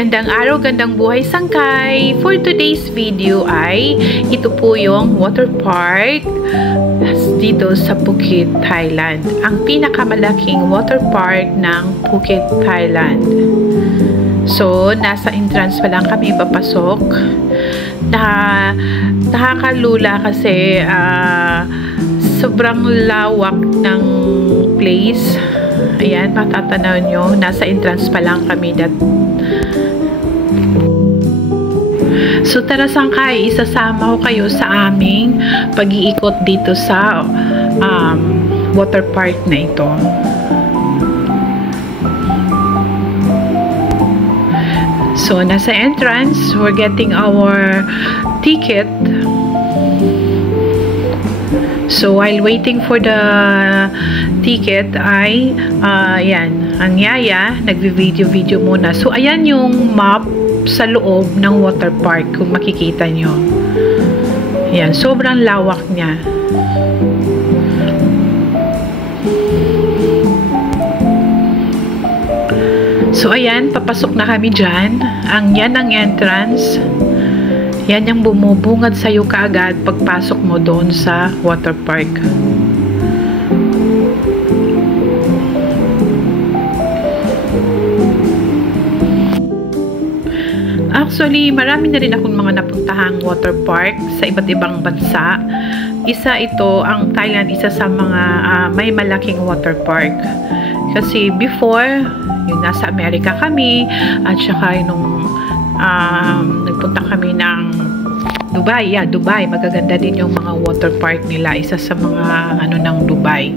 Magandang araw, gandang buhay sangkay! For today's video ay ito po yung water park dito sa Phuket, Thailand. Ang pinakamalaking water park ng Phuket, Thailand. So, nasa entrance pa lang kami papasok. Nakakalula kasi sobrang lawak ng place. Ayan, matatanaw nyo. Nasa entrance pa lang kami. So, tara sangkay, isasama ko kayo sa aming pag-iikot dito sa water park na ito. So, nasa entrance, we're getting our ticket. So, while waiting for the ticket ay, yan, ang yaya, nagvi-video muna. So, ayan yung map sa loob ng water park, kung makikita nyo. Ayan, sobrang lawak niya. So, ayan, papasok na kami dyan. Yan ang entrance. Yan yung bumubungad sa'yo kaagad pagpasok mo doon sa water park. Actually, marami na rin akong mga napuntahang water park sa iba't ibang bansa. Isa ito, ang Thailand, isa sa mga may malaking water park. Kasi before, yung nasa Amerika kami, at saka nung nagpunta kami ng Dubai. Yeah, Dubai. Magaganda din yung mga water park nila. Isa sa mga ng Dubai.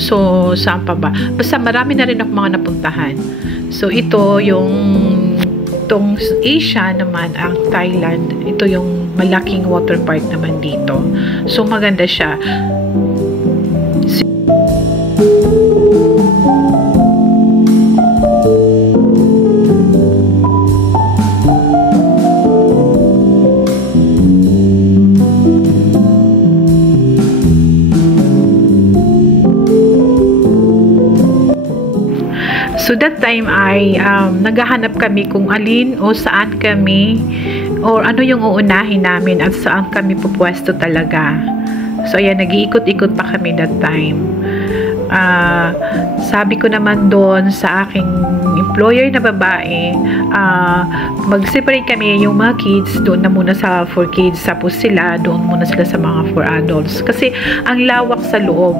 So, saan pa ba? Basta marami na rin ako mga napuntahan. So, ito yung itong Asia naman, ang Thailand. Ito yung malaking water park naman dito. So, maganda siya. So that time ay naghahanap kami kung alin o saan kami or ano yung uunahin namin at saan kami pupwesto talaga. So ayan, nag-iikot-ikot pa kami that time. Sabi ko naman doon sa aking employer na babae, mag-separate kami yung mga kids doon na muna sa for kids, tapos sila doon muna sila sa mga for adults kasi ang lawak sa loob.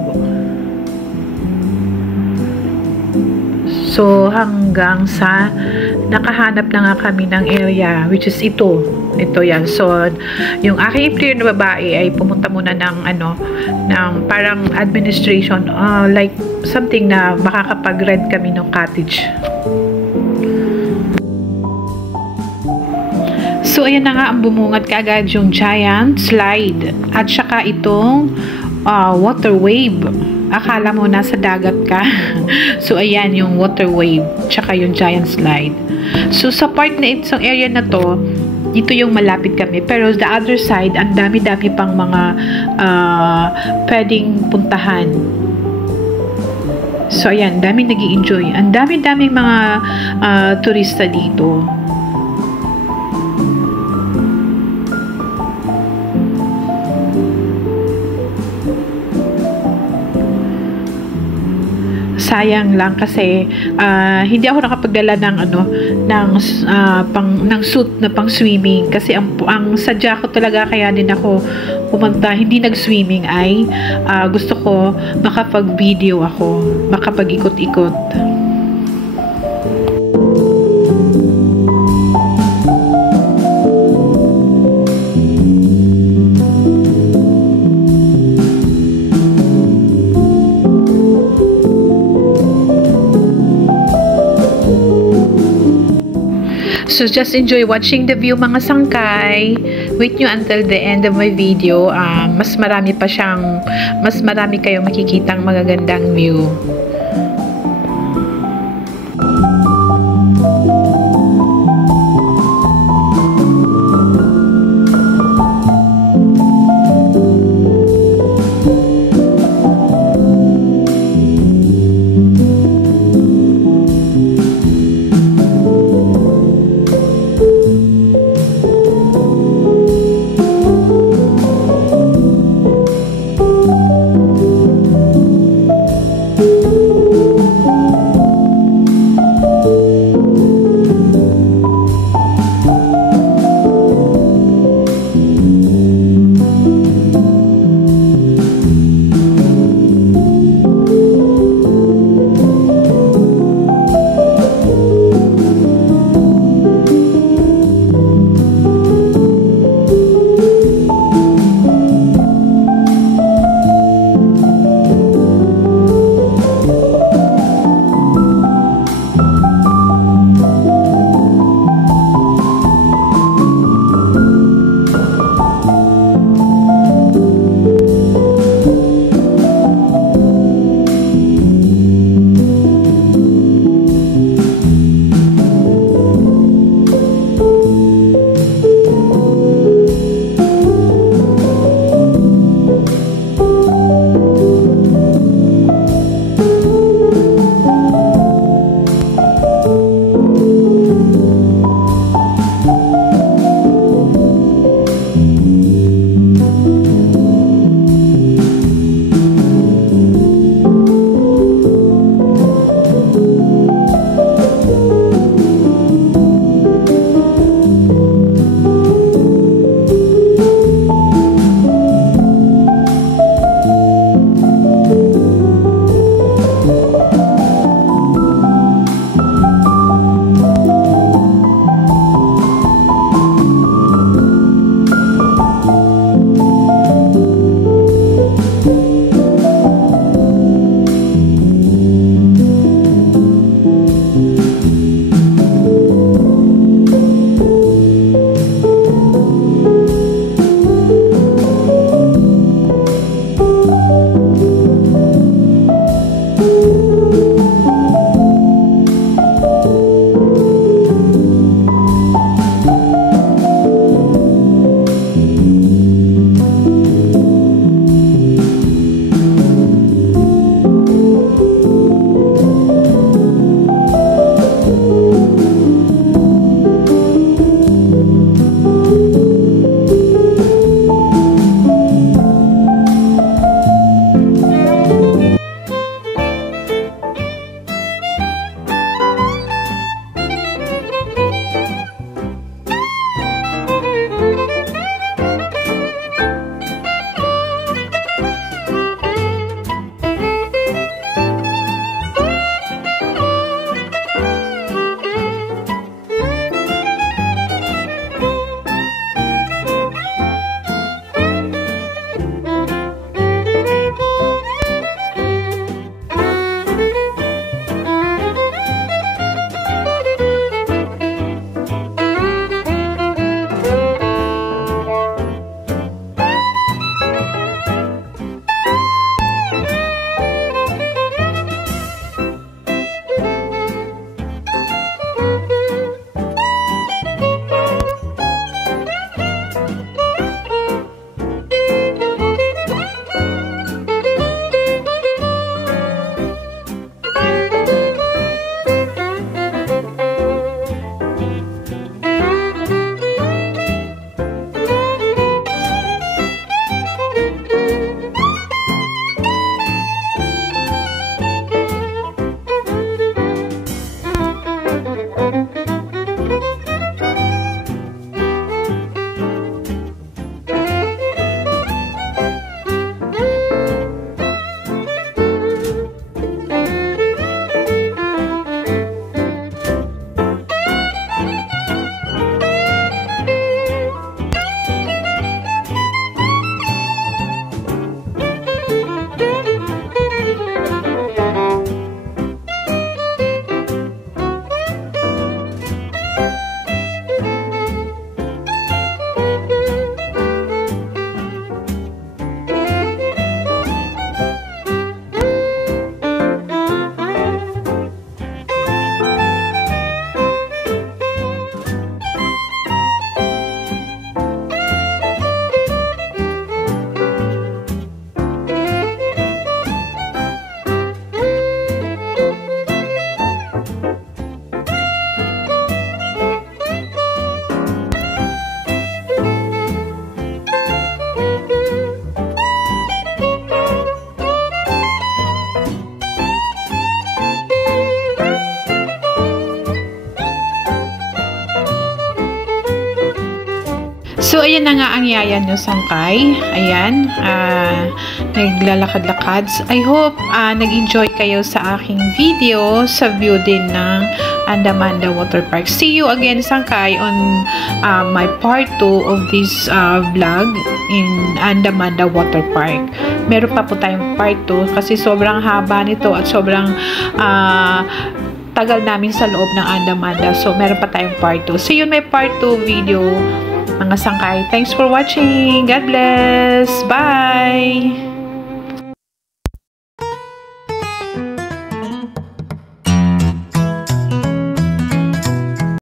So, hanggang sa nakahanap na nga kami ng area, which is ito. Ito yan. So, yung aking employer na babae ay pumunta muna ng ng parang administration, like something na makakapag-rent kami ng cottage. So, ayan na nga ang bumungad kaagad yung giant slide. At saka itong water wave. Akala mo nasa dagat ka. So, ayan yung water wave. Tsaka yung giant slide. So, sa part na itong area na to, dito yung malapit kami. Pero the other side, ang dami-dami pang mga pwedeng puntahan. So, ayan, daming nag-i-enjoy. Ang dami-daming mga turista dito. Sayang lang kasi hindi ako nakapagdala ng suit na pang swimming kasi ang sadya ko talaga kaya din ako pumunta hindi nag-swimming ay gusto ko makapag-video ako, makapag-ikot-ikot. So, just enjoy watching the view mga sangkay. Wait nyo until the end of my video. Mas marami kayong makikitang magagandang view. So, ayan na nga ang yaya nyo sangkay. Ayan, naglalakad-lakad. I hope nag-enjoy kayo sa aking video, sa view din ng Andamanda Water Park. See you again sangkay on my part 2 of this vlog in Andamanda Water Park. Meron pa po tayong part 2 kasi sobrang haba nito at sobrang tagal namin sa loob ng Andamanda. So, meron pa tayong part 2. See you in my part 2 video, mga sangkay. Thanks for watching. God bless. Bye!